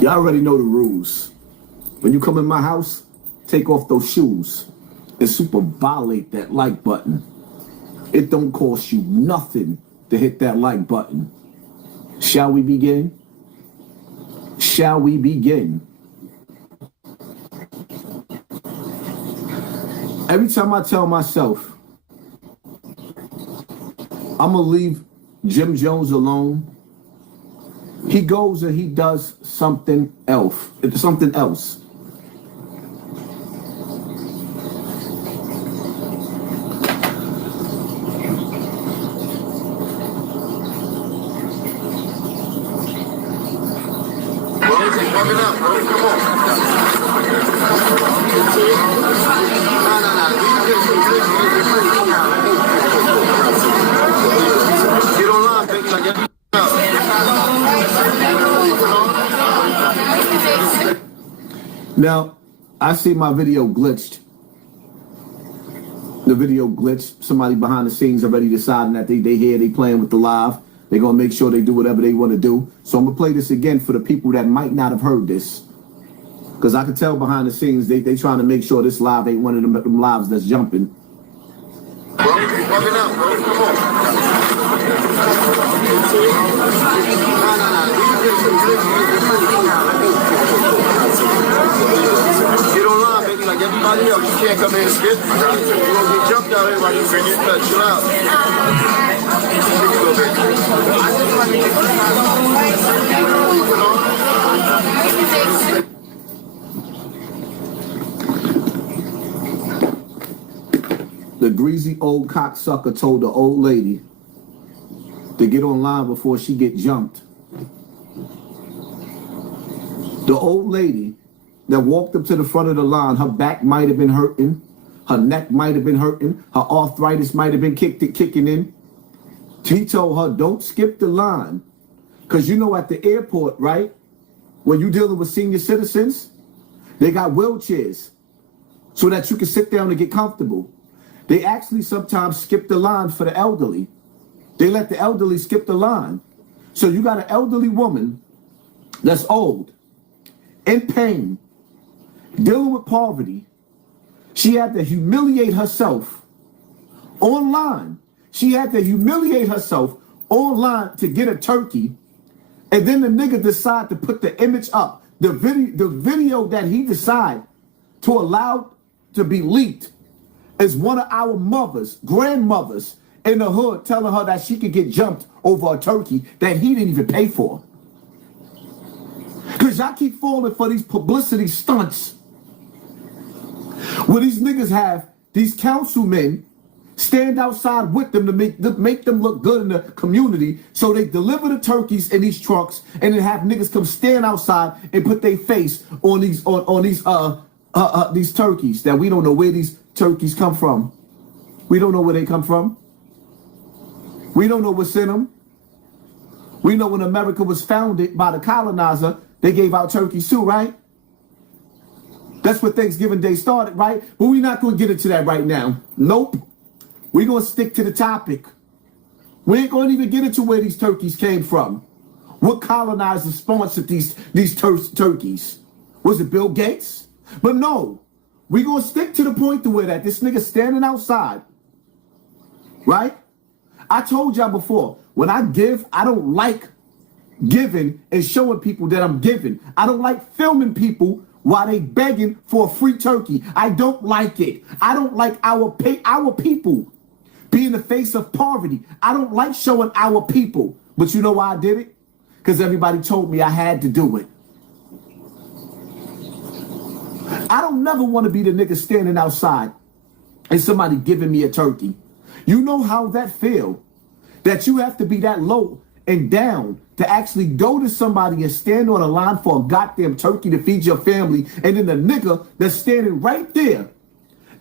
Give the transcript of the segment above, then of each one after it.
Y'all already know the rules. When you come in my house, take off those shoes and super violate that like button. It don't cost you nothing to hit that like button. Shall we begin? Shall we begin? Every time I tell myself I'm gonna leave Jim Jones alone, he goes and he does something else. Something else. Now, I see my video glitched. The video glitched. Somebody behind the scenes already deciding that they here, they playing with the live. They're going to make sure they do whatever they want to do. So I'm going to play this again for the people that might not have heard this. Because I can tell behind the scenes, they trying to make sure this live ain't one of them lives that's jumping. Get online, baby, like everybody else. You can't come in and spit. You're going to get jumped out everybody. You're going to get cut. Chill out. The greasy old cocksucker told the old lady to get online before she get jumped. The old lady that walked up to the front of the line, her back might have been hurting, her neck might have been hurting, her arthritis might have been kicking in. He told her, don't skip the line. Because you know at the airport, right, when you're dealing with senior citizens, they got wheelchairs so that you can sit down and get comfortable. They actually sometimes skip the line for the elderly. They let the elderly skip the line. So you got an elderly woman that's old, in pain, dealing with poverty. She had to humiliate herself online. She had to humiliate herself online to get a turkey. And then the nigga decide to put the image up. The video that he decided to allow to be leaked is one of our mothers, grandmothers in the hood telling her that she could get jumped over a turkey that he didn't even pay for. Because y'all keep falling for these publicity stunts where these niggas have these councilmen stand outside with them to make them look good in the community. So they deliver the turkeys in these trucks and then have niggas come stand outside and put their face on these turkeys that we don't know where these turkeys come from. We don't know where they come from. We don't know what's in them. We know when America was founded by the colonizer, they gave out turkeys too, right? That's where Thanksgiving Day started, right? But we're not going to get into that right now. Nope. We're going to stick to the topic. We ain't going to even get into where these turkeys came from. What colonizer sponsored these turkeys? Was it Bill Gates? But no. We're going to stick to the point to where that this nigga standing outside, right? I told y'all before, when I give, I don't like giving and showing people that I'm giving. I don't like filming people while they begging for a free turkey. I don't like it. I don't like our people being the face of poverty. I don't like showing our people. But you know why I did it? Because everybody told me I had to do it. I don't never want to be the nigga standing outside and somebody giving me a turkey. You know how that feel? That you have to be that low and down to actually go to somebody and stand on a line for a goddamn turkey to feed your family, and then the nigga that's standing right there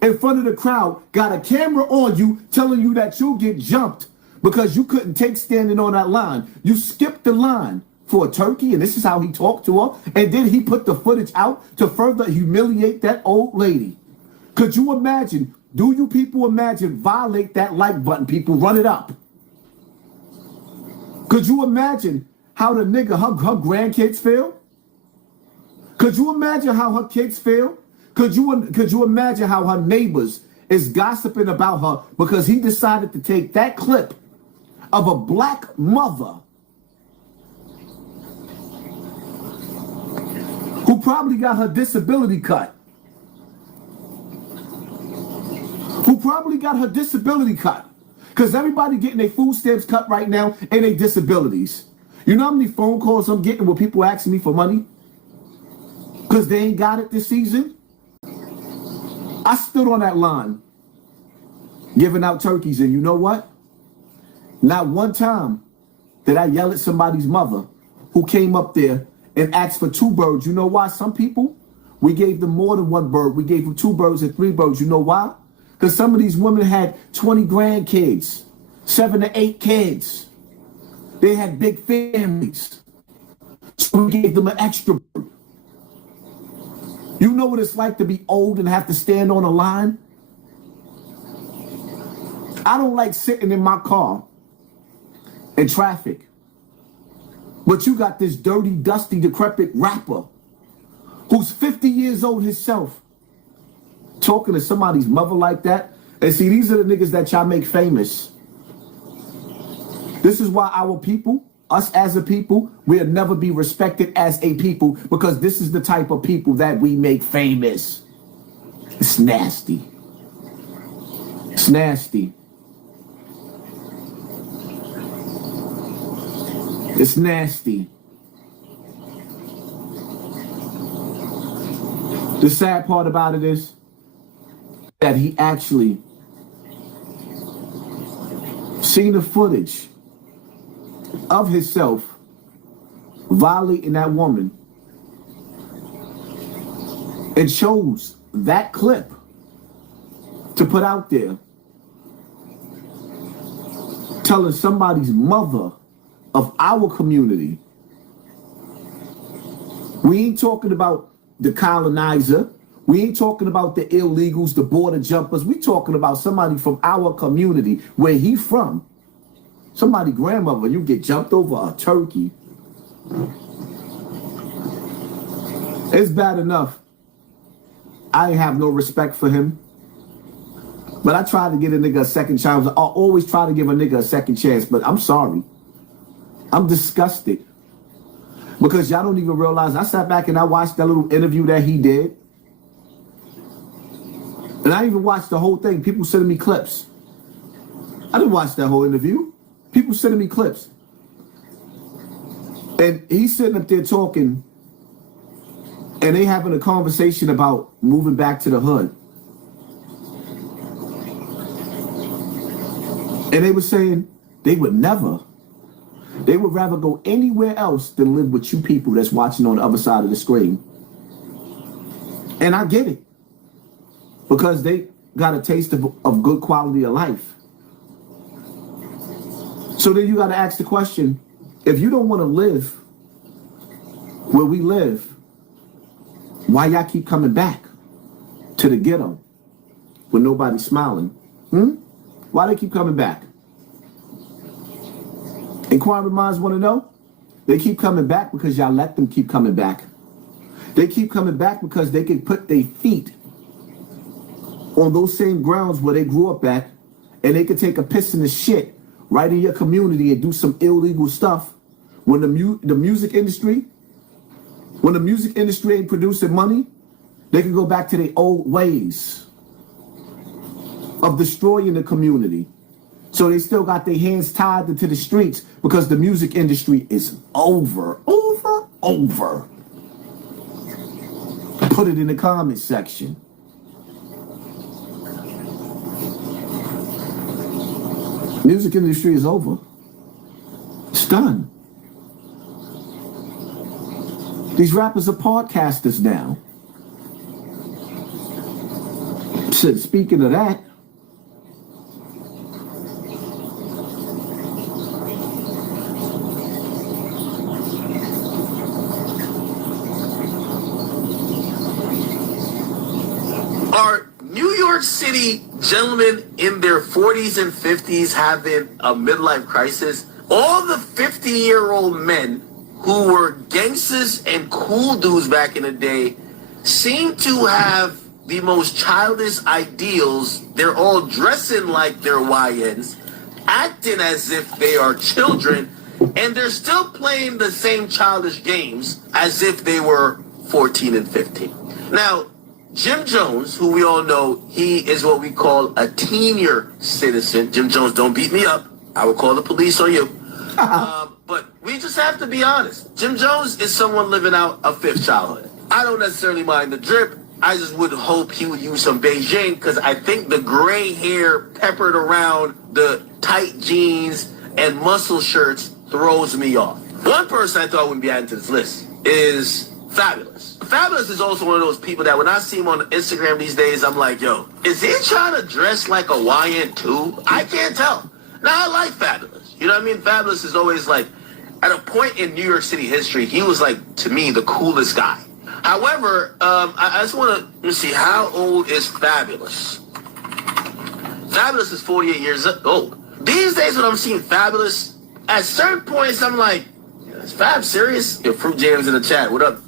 in front of the crowd got a camera on you telling you that you'll get jumped because you couldn't take standing on that line. You skipped the line for a turkey, and this is how he talked to her, and then he put the footage out to further humiliate that old lady. Could you imagine? Do you people imagine violate that like button, people? Run it up. Could you imagine how the nigga, her grandkids feel? Could you imagine how her kids feel? Could you imagine how her neighbors is gossiping about her because he decided to take that clip of a black mother who probably got her disability cut. Because everybody getting their food stamps cut right now and their disabilities. You know how many phone calls I'm getting where people asking me for money? Because they ain't got it this season? I stood on that line giving out turkeys, and you know what? Not one time did I yell at somebody's mother who came up there and asked for 2 birds. You know why? Some people, we gave them more than 1 bird. We gave them 2 birds and 3 birds. You know why? Because some of these women had 20 grandkids, 7 to 8 kids. They had big families. So we gave them an extra bird. You know what it's like to be old and have to stand on a line? I don't like sitting in my car in traffic. But you got this dirty, dusty, decrepit rapper who's 50 years old himself talking to somebody's mother like that. And see, these are the niggas that y'all make famous. This is why our people, us as a people, we'll never be respected as a people because this is the type of people that we make famous. It's nasty. It's nasty. It's nasty. The sad part about it is that he actually seen the footage of himself violating that woman and chose that clip to put out there telling somebody's mother of our community. We ain't talking about the colonizer. We ain't talking about the illegals, the border jumpers. We talking about somebody from our community, where he from. Somebody grandmother, you get jumped over a turkey. It's bad enough I ain't have no respect for him. But I tried to get a nigga a second chance. I always try to give a nigga a second chance, but I'm sorry. I'm disgusted. Because y'all don't even realize, I sat back and I watched that little interview that he did. And I even watched the whole thing. People sending me clips. I didn't watch that whole interview. People sending me clips. And he's sitting up there talking, and they having a conversation about moving back to the hood. And they were saying they would never. They would rather go anywhere else than live with you people that's watching on the other side of the screen. And I get it. Because they got a taste of good quality of life. So then you got to ask the question, if you don't want to live where we live, why y'all keep coming back to the ghetto when nobody's smiling? Why they keep coming back? Inquiring minds want to know. They keep coming back because y'all let them keep coming back. They keep coming back because they can put their feet on those same grounds where they grew up at, and they could take a piss in the shit right in your community and do some illegal stuff. When the music industry ain't producing money, they can go back to their old ways of destroying the community. So they still got their hands tied into the streets because the music industry is over. Put it in the comment section. Music industry is over. It's done. These rappers are podcasters now. Speaking of that, are New York City gentlemen in their 40s and 50s having a midlife crisis? All the 50-year-old men who were gangsters and cool dudes back in the day seem to have the most childish ideals. They're all dressing like they're YNs, acting as if they are children, and they're still playing the same childish games as if they were 14 and 15. Now, Jim Jones, who we all know, he is what we call a senior citizen. Jim Jones, don't beat me up. I will call the police on you. But we just have to be honest. Jim Jones is someone living out a fifth childhood. I don't necessarily mind the drip. I just would hope he would use some Beijing, because I think the gray hair peppered around the tight jeans and muscle shirts throws me off. One person I thought wouldn't be added to this list is Fabulous. Fabulous is also one of those people that when I see him on Instagram these days, I'm like, yo, is he trying to dress like a YN too? I can't tell. Now, I like Fabulous. You know what I mean? Fabulous is always like, at a point in New York City history, he was like, to me, the coolest guy. However, I just want to see, how old is Fabulous? Fabulous is 48 years old. These days when I'm seeing Fabulous, at certain points I'm like, is Fab serious? Your Fruit Jam's in the chat. What up?